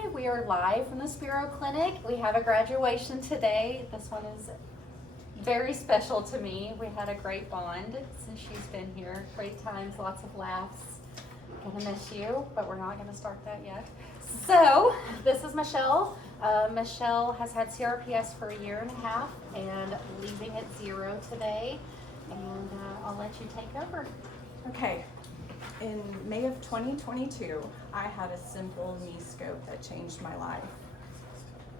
Hi, we are live from the Spero Clinic. We have a graduation today. This one is very special to me. We had a great bond since she's been here. Great times, lots of laughs. Gonna miss you, but we're not gonna start that yet. So, this is Michelle. Michelle has had CRPS for 1.5 years and leaving at 0 today. And I'll let you take over. Okay. In May of 2022, I had a simple knee scope that changed my life.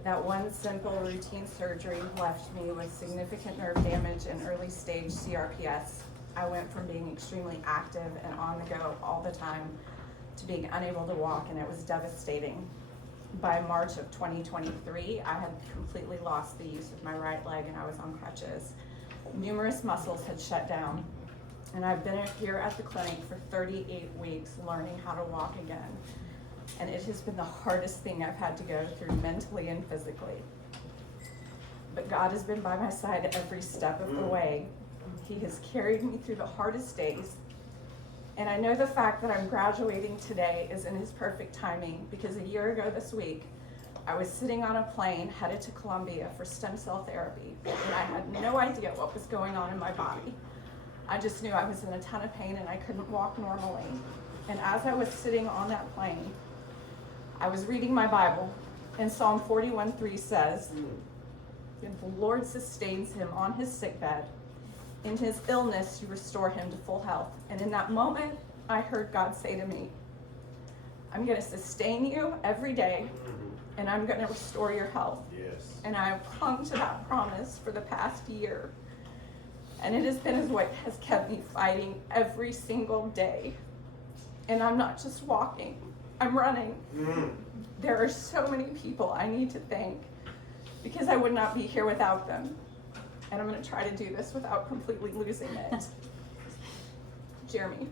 That one simple routine surgery left me with significant nerve damage and early stage CRPS. I went from being extremely active and on the go all the time to being unable to walk, and it was devastating. By March of 2023, I had completely lost the use of my right leg and I was on crutches. Numerous muscles had shut down. And I've been here at the clinic for 38 weeks learning how to walk again. And it has been the hardest thing I've had to go through mentally and physically. But God has been by my side every step of the way. He has carried me through the hardest days. And I know the fact that I'm graduating today is in His perfect timing, because 1 year ago this week, I was sitting on a plane headed to Colombia for stem cell therapy. And I had no idea what was going on in my body. I just knew I was in a ton of pain and I couldn't walk normally. And as I was sitting on that plane, I was reading my Bible, and Psalm 41:3 says, "If the Lord sustains him on his sickbed, in his illness you restore him to full health." And in that moment, I heard God say to me, "I'm going to sustain you every day, and I'm going to restore your health." Yes. And I have clung to that promise for the past year. And it has been what has kept me fighting every single day. And I'm not just walking, I'm running. There are so many people I need to thank, because I would not be here without them. And I'm going to try to do this without completely losing it. Jeremy,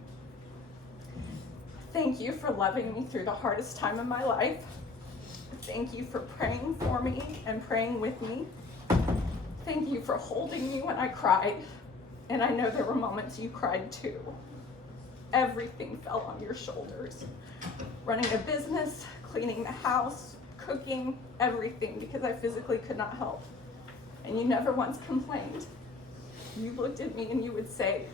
thank you for loving me through the hardest time of my life. Thank you for praying for me and praying with me. Thank you for holding me when I cried. And I know there were moments you cried too. Everything fell on your shoulders. Running a business, cleaning the house, cooking, everything, because I physically could not help. And you never once complained. You looked at me and you would say,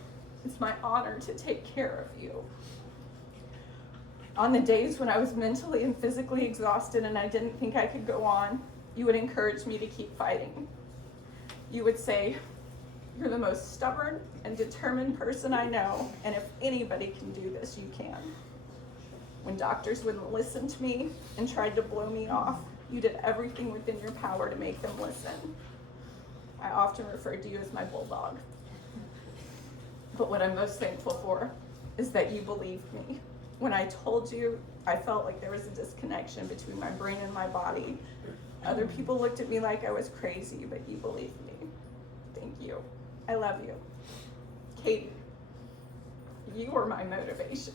"It's my honor to take care of you." On the days when I was mentally and physically exhausted and I didn't think I could go on, you would encourage me to keep fighting. You would say, "You're the most stubborn and determined person I know, and if anybody can do this, you can." When doctors wouldn't listen to me and tried to blow me off, you did everything within your power to make them listen. I often referred to you as my bulldog. But what I'm most thankful for is that you believed me. When I told you, I felt like there was a disconnection between my brain and my body. Other people looked at me like I was crazy, but you believed me. Thank you. I love you. Katie, you were my motivation.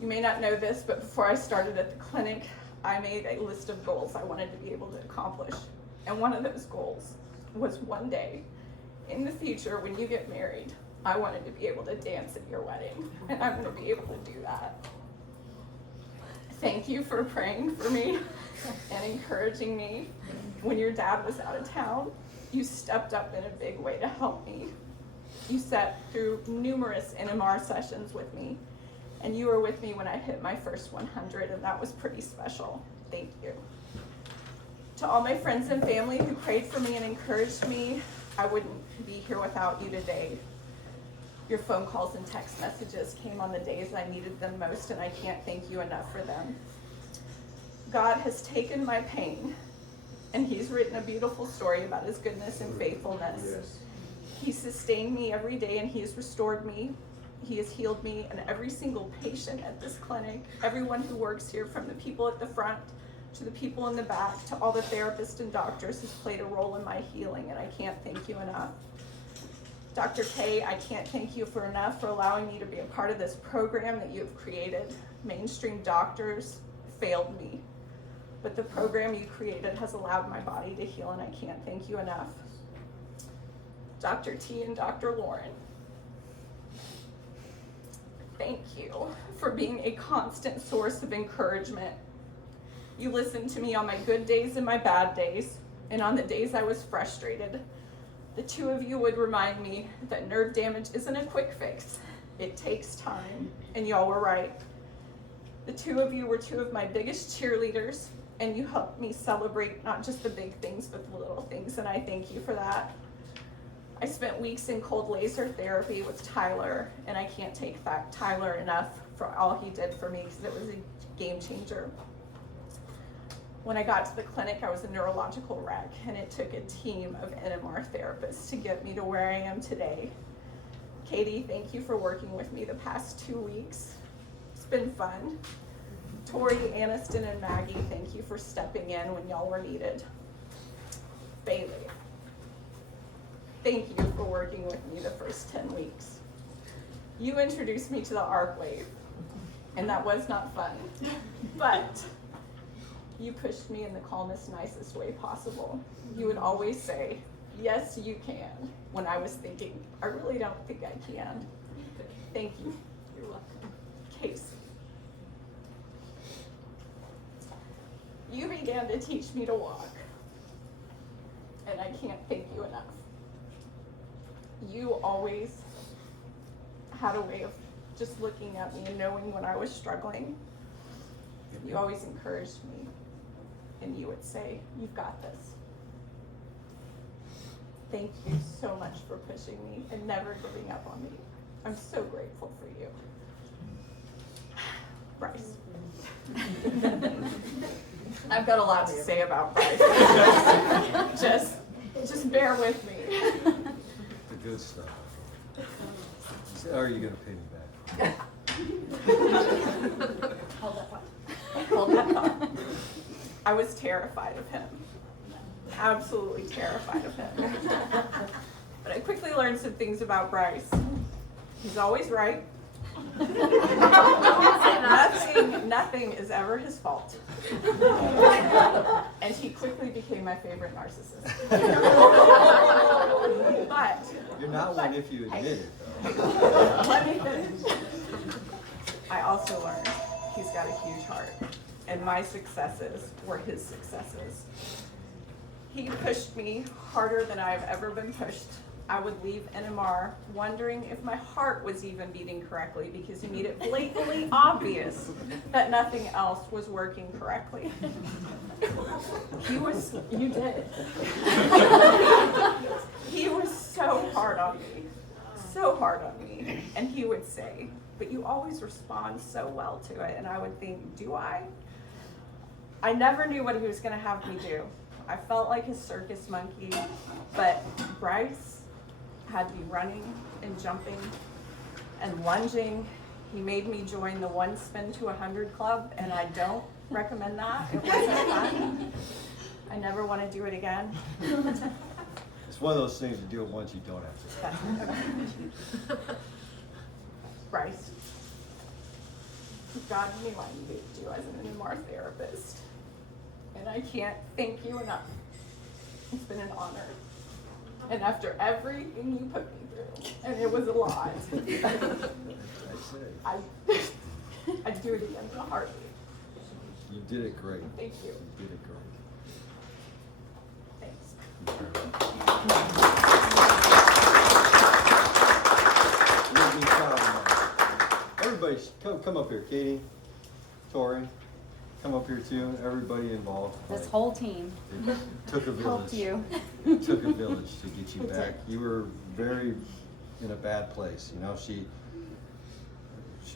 You may not know this, but before I started at the clinic, I made a list of goals I wanted to be able to accomplish. And one of those goals was one day in the future when you get married, I wanted to be able to dance at your wedding, and I'm going to be able to do that. Thank you for praying for me and encouraging me. When your dad was out of town, you stepped up in a big way to help me. You sat through numerous NMR sessions with me, and you were with me when I hit my first 100, and that was pretty special. Thank you. To all my friends and family who prayed for me and encouraged me, I wouldn't be here without you today. Your phone calls and text messages came on the days I needed them most, and I can't thank you enough for them. God has taken my pain, and He's written a beautiful story about His goodness and faithfulness. Yes. He sustained me every day, and He has restored me. He has healed me, and every single patient at this clinic, everyone who works here, from the people at the front to the people in the back to all the therapists and doctors, has played a role in my healing, and I can't thank you enough. Dr. K, I can't thank you enough for allowing me to be a part of this program that you have created. Mainstream doctors failed me, but the program you created has allowed my body to heal, and I can't thank you enough. Dr. T and Dr. Lauren, thank you for being a constant source of encouragement. You listened to me on my good days and my bad days, and on the days I was frustrated. The two of you would remind me that nerve damage isn't a quick fix. It takes time, and y'all were right. The two of you were two of my biggest cheerleaders, and you helped me celebrate not just the big things, but the little things, and I thank you for that. I spent weeks in cold laser therapy with Tyler, and I can't take Tyler enough for all he did for me because it was a game changer. When I got to the clinic, I was a neurological wreck, and it took a team of NMR therapists to get me to where I am today. Katie, thank you for working with me the past 2 weeks. It's been fun. Tori, Aniston, and Maggie, thank you for stepping in when y'all were needed. Bailey, thank you for working with me the first 10 weeks. You introduced me to the arc wave, and that was not fun, but you pushed me in the calmest, nicest way possible. You would always say, yes, you can, when I was thinking, I really don't think I can. Thank you. You're welcome. Casey. You began to teach me to walk, and I can't thank you enough. You always had a way of just looking at me and knowing when I was struggling. You always encouraged me, and you would say, you've got this. Thank you so much for pushing me and never giving up on me. I'm so grateful for you. Bryce. I've got a lot to say about Bryce. just bear with me. The good stuff. Are you gonna pay me back? Hold that thought. Hold that thought. I was terrified of him. Absolutely terrified of him. But I quickly learned some things about Bryce. He's always right. Nothing is ever his fault. And he quickly became my favorite narcissist. But You're not one if you admit it, though. let me finish. I also learned he's got a huge heart, and my successes were his successes. He pushed me harder than I've ever been pushed. I would leave NMR wondering if my heart was even beating correctly because he made it blatantly obvious that nothing else was working correctly. You did. He was so hard on me, and he would say, but you always respond so well to it, and I would think, do I? I never knew what he was gonna have me do. I felt like his circus monkey, but Bryce had me running and jumping and lunging. He made me join the 1 spin to 100 club, and I don't recommend that. It wasn't fun. I never want to do it again. It's one of those things, you do it once, you don't have to. Bryce, God knew I needed you as an NMR therapist, and I can't thank you enough. It's been an honor. And after everything you put me through, and it was a lot, I'd do it again in a heartbeat. You did it great. Thank you. You did it great. Thanks. You're being proud of me. Everybody, come up here. Katie, Tori, come up here too. Everybody involved. This whole team It took a village. helped you. It took a village to get you back. You were very in a bad place. You know, she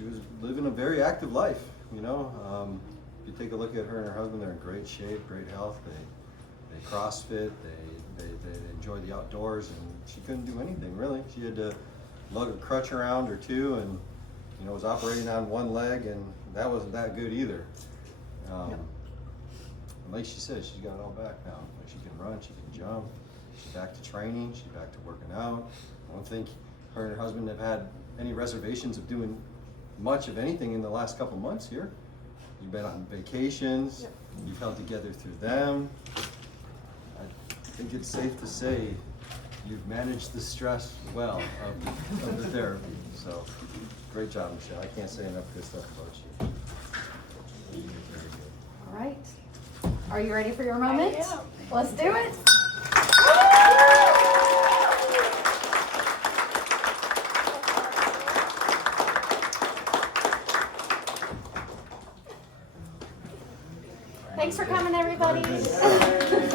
was living a very active life. You know, if you take a look at her and her husband, they're in great shape, great health. They CrossFit. They enjoy the outdoors, and she couldn't do anything really. She had to lug a crutch around or two, and you know, was operating on one leg, and that wasn't that good either. And like she said, she's got it all back now. Like, she can run, she can jump, she's back to training, she's back to working out. I don't think her and her husband have had any reservations of doing much of anything in the last couple months here. You've been on vacations, you've held together through them. I think it's safe to say you've managed the stress well of the therapy. So, great job, Michelle. I can't say enough good stuff about you. You did very good. All right, Are you ready for your moment? I am. Let's do it. Thanks for coming, everybody.